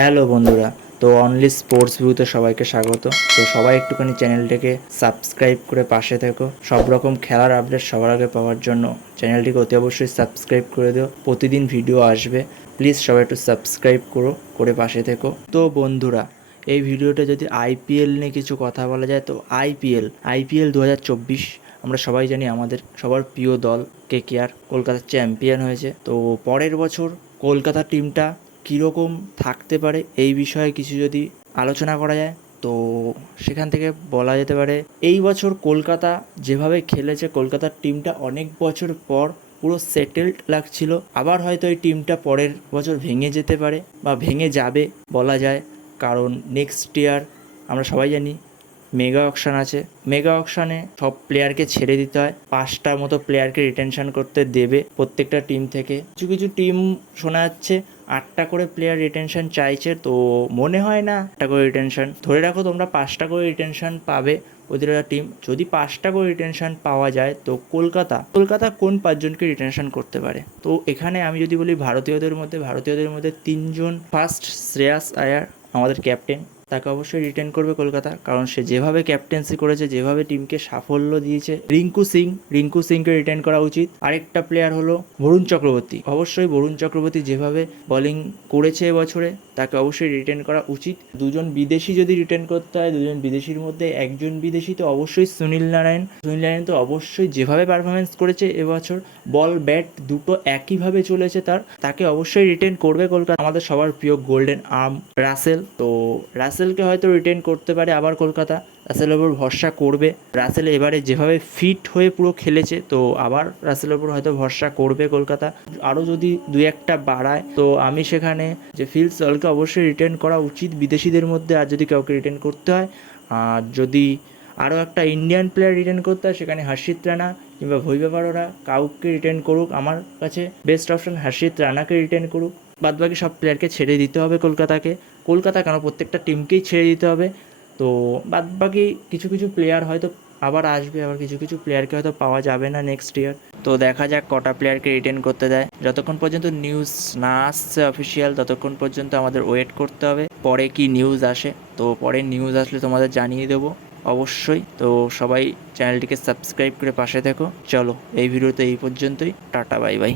Hello বন্ধুরা, তো only sports ভিউতে সবাইকে স্বাগত। তো সবাই একটুখানি চ্যানেলটাকে সাবস্ক্রাইব করে পাশে থেকো। সব রকম খেলার আপডেট সবার আগে পাওয়ার জন্য চ্যানেলটিকে অতি অবশ্যই সাবস্ক্রাইব করে দিও। প্রতিদিন ভিডিও আসবে। প্লিজ সবাই একটু সাবস্ক্রাইব করো, করে পাশে থেকো। তো বন্ধুরা, এই ভিডিওটা যদি আইপিএল নিয়ে কিছু কথা বলা যায়, তো আইপিএল আইপিএল দু হাজার চব্বিশ, আমরা সবাই জানি আমাদের সবার প্রিয় দল, কে কে কলকাতার চ্যাম্পিয়ন হয়েছে। তো পরের বছর কলকাতা টিমটা কীরকম থাকতে পারে এই বিষয়ে কিছু যদি আলোচনা করা যায়? তো সেখান থেকে বলা যেতে পারে, এই বছর কলকাতা যেভাবে খেলেছে, কলকাতার টিমটা অনেক বছর পর পুরো সেটেলড লাগছিল। আবার হয়তো এই টিমটা পরের বছর ভেঙে যেতে পারে বা ভেঙে যাবে বলা যায়। কারণ নেক্সট ইয়ার আমরা সবাই জানি মেগা অকশান আছে। মেগা অকশানে সব প্লেয়ারকে ছেড়ে দিতে হয়। পাঁচটার মতো প্লেয়ারকে রিটেনশন করতে দেবে প্রত্যেকটা টিম থেকে। কিছু কিছু টিম শোনা যাচ্ছে আটটা করে প্লেয়ার রিটেনশন চাইছে, তো মনে হয় না আটটা করে রিটেনশন ধরে রাখো তোমরা পাঁচটা করে রিটেনশন পাবে প্রতিটা টিম যদি পাঁচটা করে রিটেনশন পাওয়া যায়, তো কলকাতা কলকাতা কোন পাঁচজনকে রিটেনশন করতে পারে? তো এখানে আমি যদি বলি ভারতীয়দের মধ্যে ভারতীয়দের মধ্যে তিনজন। ফার্স্ট শ্রেয়াস আয়ার, আমাদের ক্যাপ্টেন তাকে অবশ্যই রিটেন করবে কলকাতা। কারণ সে যেভাবে ক্যাপ্টেন্সি করেছে, যেভাবে টিমকে সাফল্য দিয়েছে, রিঙ্কু সিং, রিঙ্কু সিংকে রিটেন করা উচিত। আরেকটা প্লেয়ার হলো বরুণ চক্রবর্তী। অবশ্যই বরুণ চক্রবর্তী যেভাবে বলিং করেছে এবছরে, তাকে অবশ্যই রিটেন করা উচিত। দুজন বিদেশি যদি রিটেন করতে হয়, দুজন বিদেশির মধ্যে একজন বিদেশি তো অবশ্যই সুনীল নারায়ণ। সুনীল নারায়ণ তো অবশ্যই যেভাবে পারফরমেন্স করেছে এবছর বল ব্যাট দুটো একইভাবে চলেছে তার, তাকে অবশ্যই রিটেন করবে কলকাতা। আমাদের সবার প্রিয় গোল্ডেন আর্ম রাসেল তো রাসেলকে হয়তো রিটেন করতে পারে আবার কলকাতা। রাসেলের ওপর ভরসা করবে। রাসেল এবারে যেভাবে ফিট হয়ে পুরো খেলেছে, তো আবার রাসেলের ওপর হয়তো ভরসা করবে কলকাতা। আরও যদি দুই একটা বাড়ায়, তো আমি সেখানে যে ফিল সলকে অবশ্যই রিটেন করা উচিত বিদেশিদের মধ্যে। আর যদি কাউকে রিটেন করতে হয়, আর যদি আরও একটা ইন্ডিয়ান প্লেয়ার রিটেন করতে হয়, সেখানে হর্ষিত রানা কিংবা ভৈবা কাউকে রিটেন করুক। আমার কাছে বেস্ট অপশন হর্ষিত রানাকে রিটেন করুক। বাদবাকি সব প্লেয়ারকে ছেড়ে দিতে হবে কলকাতাকে। কলকাতা কেন? প্রত্যেকটা টিমকেই ছেড়ে দিতে হবে। তো বাদবাকি কিছু কিছু প্লেয়ার হয়তো আবার আসবে, আবার কিছু কিছু প্লেয়ারকে হয়তো পাওয়া যাবে না নেক্সট ইয়ার তো দেখা যাক কটা প্লেয়ারকে রিটেন করতে দেয়। যতক্ষণ পর্যন্ত নিউজ না আসছে অফিসিয়াল ততক্ষণ পর্যন্ত আমাদের ওয়েট করতে হবে। পরে কি নিউজ আসে? তো পরে নিউজ আসলে তোমাদের জানিয়ে দেবো অবশ্যই। তো সবাই চ্যানেলটিকে সাবস্ক্রাইব করে পাশে থেকো। চলো, এই ভিডিওতে এই পর্যন্তই। Tata bye bye